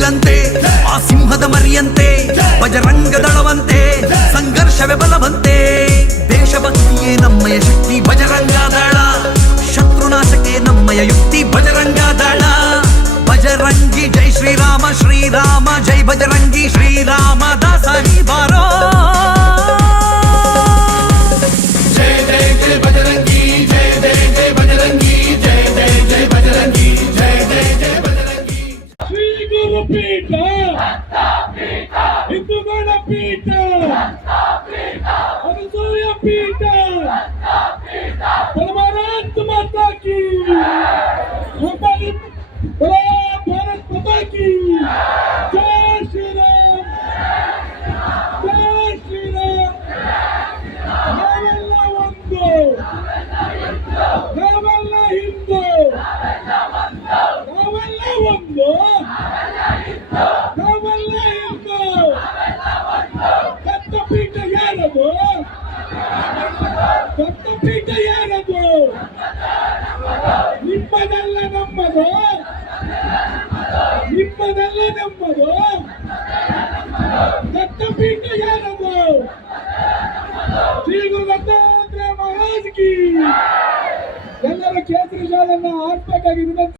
ಸಿಡಿಲಂತೆ ಆ ಸಿಂಹದ ಮರಿಯಂತೆ ಬಜರಂಗ ದಳವಂತೆ ಸಂಘರ್ಷವೇ ಬಲವಂತೆ ದೇಶಭಕ್ತಿಯೇ ನಮ್ಮಯ ಶಕ್ತಿ ಬಜರಂಗ ದಳ ಶತ್ರುನಾಶಕ್ಕೆ ನಮ್ಮಯ ಯುಕ್ತಿ ಬಜರಂಗ ದಳ ಬಜರಂಗಿ ಜೈ ಶ್ರೀರಾಮ ಶ್ರೀರಾಮ ಜೈ ಬಜರಂಗಿ ಶ್ರೀರಾಮ ದಾಸರಿ ಬಾರೋ ಜಯ ಜಯ ಜಯ ಬಜರಂಗಿ ಜಯ ಜಯ ಜಯ ಬಜರಂಗಿ ಜಯ ಜಯ ಜಯ ಬಜರಂಗಿ ಜಯ ಜಯ ಜಯ ಬಜರಂಗಿ ಶ್ರೀ ಗುರುಪೀಠ ಹಿಂದೂಗಳ ಪೀಠ ಅನಸೂಯ ಪೀಠ ಪರಮಾನಂದ ಮಾತಾ ಕಿ ಭಾರತ್ ಮಾತಾ ಕಿ ಜೈ ಶ್ರೀರಾಮ್ ಜೈ ಶ್ರೀರಾಮ್ ನಾವೆಲ್ಲ ಒಂದು ನಾವೆಲ್ಲ ಹಿಂದೂ ನಾವೆಲ್ಲ ಒಂದು ನಾವೆಲ್ಲ ಹಿಂದೂ ದತ್ತಪೀಠ ಯಾರದು ದತ್ತಪೀಠ ಯಾರದು ನಿಮ್ಮದಲ್ಲ ನಮ್ಮದು ನಿಮ್ಮದಲ್ಲ ನಮ್ಮದು ದತ್ತಪೀಠ ಯಾರದು ಶ್ರೀ ಗುರು ದತ್ತಾತ್ರೇಯ ಮಹಾರಾಜ್ ಕಿ ಎಲ್ಲರೂ ಕೇಸರಿ ಶಾಲನ್ನು ಹಾಕ್ಬೇಕಾಗಿ ವಿನಂತಿ